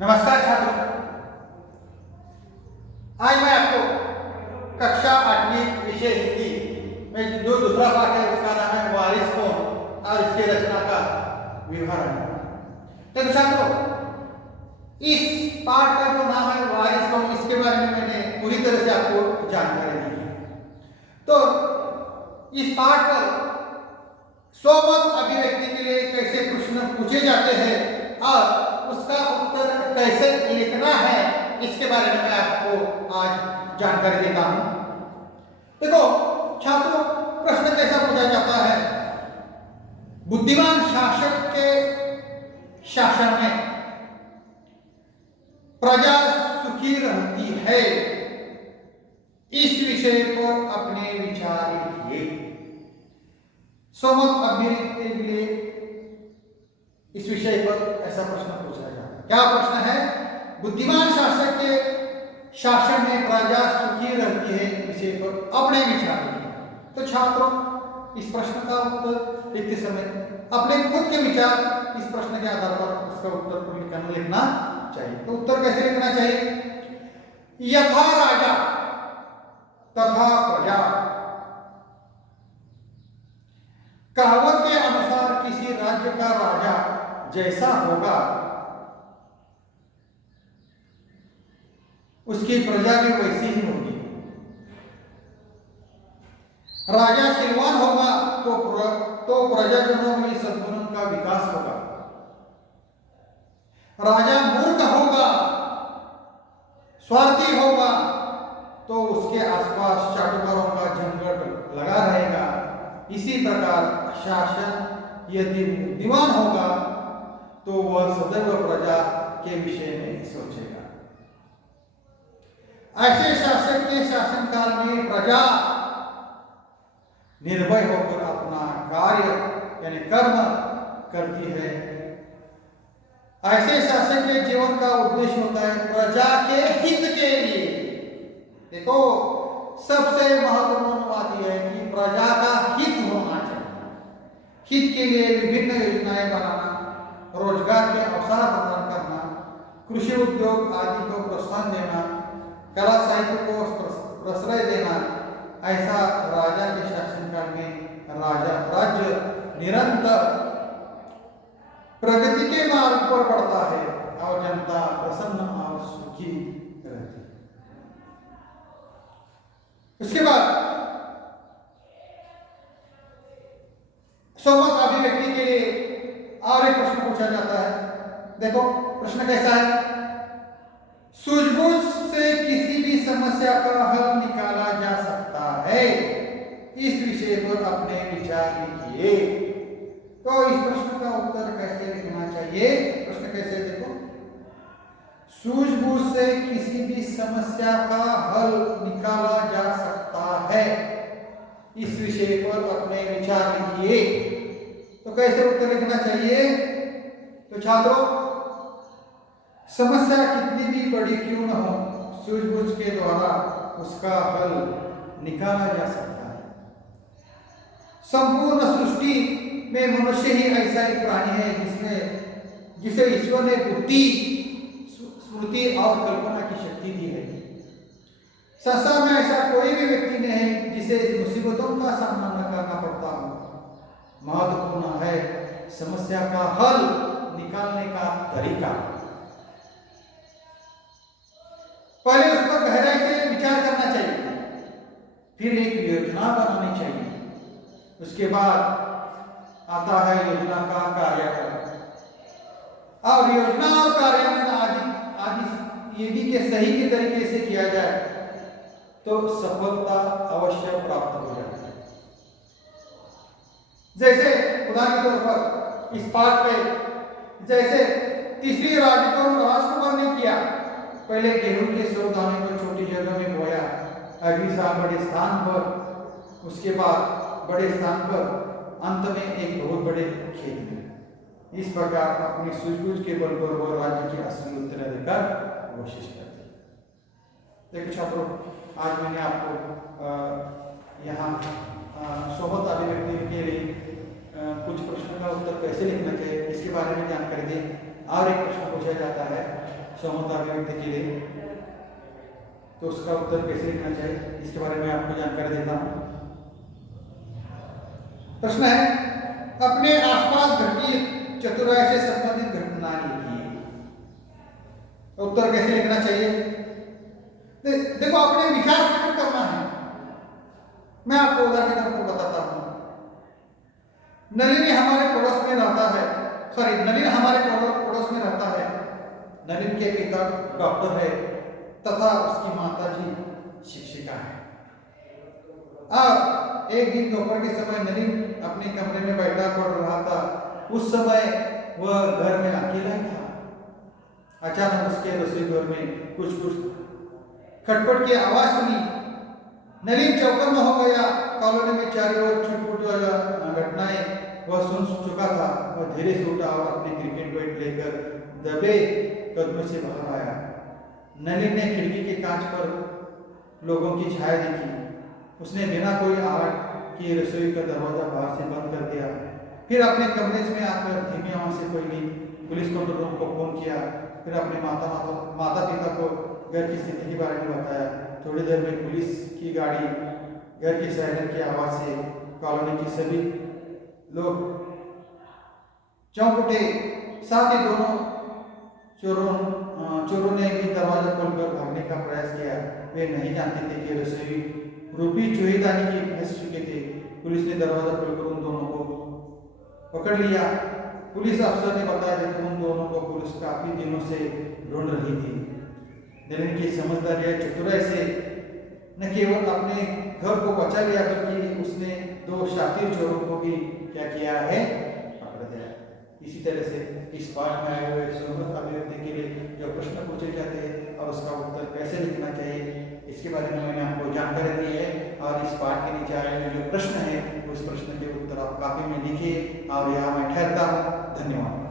नमस्कार छात्रों, आज मैं आपको कक्षा 8वीं विषय हिंदी में जो दूसरा पाठ है उसका नाम है वारिस कौन और इसके रचना का विवरण। तो छात्रों, इस पाठ का जो नाम है वारिस कौन, इसके बारे में मैंने पूरी तरह से आपको जानकारी दी है। तो इस पाठ पर स्वमत अभिव्यक्ति के लिए कैसे प्रश्न पूछे जाते हैं और उसका उत्तर कैसे लिखना है, इसके बारे में मैं आपको आज जानकारी देता हूं। देखो छात्रों, प्रश्न कैसा पूछा जाता है? बुद्धिमान शासक के शासन में प्रजा सुखी रहती है, इस विषय पर अपने विचार लिखिए। स्वमत अभिव्यक्ति के लिए इस विषय पर ऐसा प्रश्न पूछा जाता है। क्या प्रश्न है? बुद्धिमान शासक के शासन में प्रजा सुखी रहती है, विषय पर अपने विचार लिखिए। तो छात्रों, इस प्रश्न का उत्तर लिखते समय अपने खुद के विचार इस प्रश्न के आधार पर उसका उत्तर लिखना चाहिए। तो उत्तर कैसे लिखना चाहिए? यथा राजा तथा प्रजा, कहावत के अनुसार किसी राज्य का राजा जैसा होगा उसकी प्रजा भी वैसी ही होगी। राजा शीलवान होगा तो प्रजाजनों में सद्गुणों का विकास होगा। राजा मूर्ख होगा, स्वार्थी होगा, तो उसके आसपास चाटुकारों का झंझट लगा रहेगा। इसी प्रकार शासन यदि बुद्धिमान होगा तो वह सदैव प्रजा के विषय में सोचेगा। ऐसे शासक के शासनकाल में प्रजा निर्भय होकर अपना कार्य यानी कर्म करती है। ऐसे शासक के जीवन का उद्देश्य होता है प्रजा के हित के लिए। देखो, सबसे महत्वपूर्ण बात यह है कि प्रजा का हित होना चाहिए। हित के लिए विभिन्न योजनाएं बनाना, रोजगार के अवसर प्रदान करना, कृषि उद्योग आदि को प्रोत्साहन देना, कला साहित्य को प्रश्रय देना, ऐसा राजा के शासनकाल में राज्य निरंतर प्रगति के मार्ग पर बढ़ता है और जनता प्रसन्न और सुखी रहती है। उसके बाद स्वमत अभिव्यक्ति के लिए और एक प्रश्न पूछा जाता है। देखो प्रश्न कैसा है? सूझबूझ से किसी भी समस्या का हल निकाला जा सकता है, इस विषय पर अपने विचार लिखिए। तो इस प्रश्न का उत्तर कैसे लिखना चाहिए? प्रश्न कैसे देखो, सूझबूझ से किसी भी समस्या का हल निकाला जा सकता है, इस विषय पर अपने विचार लिखिए। तो कैसे उत्तर लिखना चाहिए? तो छात्रों, समस्या कितनी भी बड़ी क्यों न हो, सूझबूझ के द्वारा उसका हल निकाला जा सकता है। संपूर्ण सृष्टि में मनुष्य ही ऐसा एक प्राणी है जिसे ईश्वर ने बुद्धि, स्मृति और कल्पना की शक्ति दी है। संसार में ऐसा कोई भी व्यक्ति नहीं है जिसे मुसीबतों का सामना न करना पड़ता हो। महत्वपूर्ण है समस्या का हल निकालने का तरीका। पहले उस पर गहराई से विचार करना चाहिए, फिर एक योजना बनानी चाहिए। उसके बाद आता है योजना का कार्यान्वयन। और योजना और कार्यान्वयन आदि यदि के सही के तरीके से किया जाए तो सफलता अवश्य प्राप्त हो जाती है। जैसे उदाहरण के तौर पर इस पाठ पे जैसे तीसरी राजकुमार ने किया, पहले गेहूं के 100 दाने को छोटी जगह में बोया, अगली साल बड़े स्थान पर, उसके बाद बड़े स्थान पर, अंत में एक बहुत बड़े खेत में। इस प्रकार अपनी सूझबूझ के बल पर वह राज्य की असली उत्तराधिकार कोशिश करते हैं। देखो छात्रों, आज मैंने आपको यहाँ स्वमत अभिव्यक्ति के लिए कुछ प्रश्नों का उत्तर कैसे लिखना चाहिए इसके बारे में जानकारी दी। और एक प्रश्न पूछा जाता है, क्षमता अभिव्यक्त केली, तो उसका उत्तर कैसे लिखना चाहिए इसके बारे में आपको जानकारी देता हूँ। प्रश्न है, अपने आसपास घटी चतुराई से संबंधित घटना लिखिए। उत्तर कैसे लिखना चाहिए? देखो, अपने विचार प्रकट करना है। मैं आपको उदाहरण आपको बताता हूँ। नलिनी हमारे पड़ोस में रहता है, नलिन हमारे पड़ोस में रहता है। नलिन के पिता डॉक्टर है तथा उसकी माताजी शिक्षिका है। अब एक दिन दोपहर के समय नलिन अपने कमरे में बैठा पढ़ रहा था। उस समय वह घर में अकेला ही था। अचानक उसके रसोई घर में कुछ खटपट की आवाज सुनी। नलिन चौकन्ना हो गया। कॉलोनी में चारों ओर छुटपुट घटनाएं वह सुन चुका था। वह धीरे से उठा और अपने क्रिकेट बैट लेकर दबे कदमों से बाहर आया। नलिन ने खिड़की के कांच पर लोगों की छाया देखी। उसने बिना कोई आहट किए रसोई का दरवाजा बाहर से बंद कर दिया। फिर अपने कमरे में आकर धीमी आवाज से कोई पुलिस कंट्रोल रूम को फोन किया। फिर अपने माता पिता को घर की स्थिति के बारे में बताया। थोड़ी देर में पुलिस की गाड़ी घर की सायरन की आवाज से कॉलोनी की सभी लोग चौंक उठे। साथ ही दोनों चोरों ने भी दरवाजा खोलकर भागने का प्रयास किया। वे नहीं जानते थे कि रसोई रूपी चूहेदानी की फंस चुके थे। पुलिस ने दरवाजा खोलकर उन दोनों को पकड़ लिया। पुलिस अफसर ने बताया कि उन दोनों को पुलिस काफी दिनों से ढूंढ रही थी। नलिन की समझदारी चतुराई से न केवल अपने घर को बचा लिया, बल्कि उसने दो शातिर चोरों को भी क्या किया है, पकड़ दिया। इसी तरह से इस पाठ में आए हुए सहमत अभिव्यक्ति के लिए जो प्रश्न पूछे जाते हैं और उसका उत्तर कैसे लिखना चाहिए, इसके बारे में मैंने आपको जानकारी दी है। और इस पाठ के नीचे आए हुए जो प्रश्न है उस प्रश्न के उत्तर आप कॉपी में लिखिए। और यहाँ मैं ठहरता हूँ। धन्यवाद।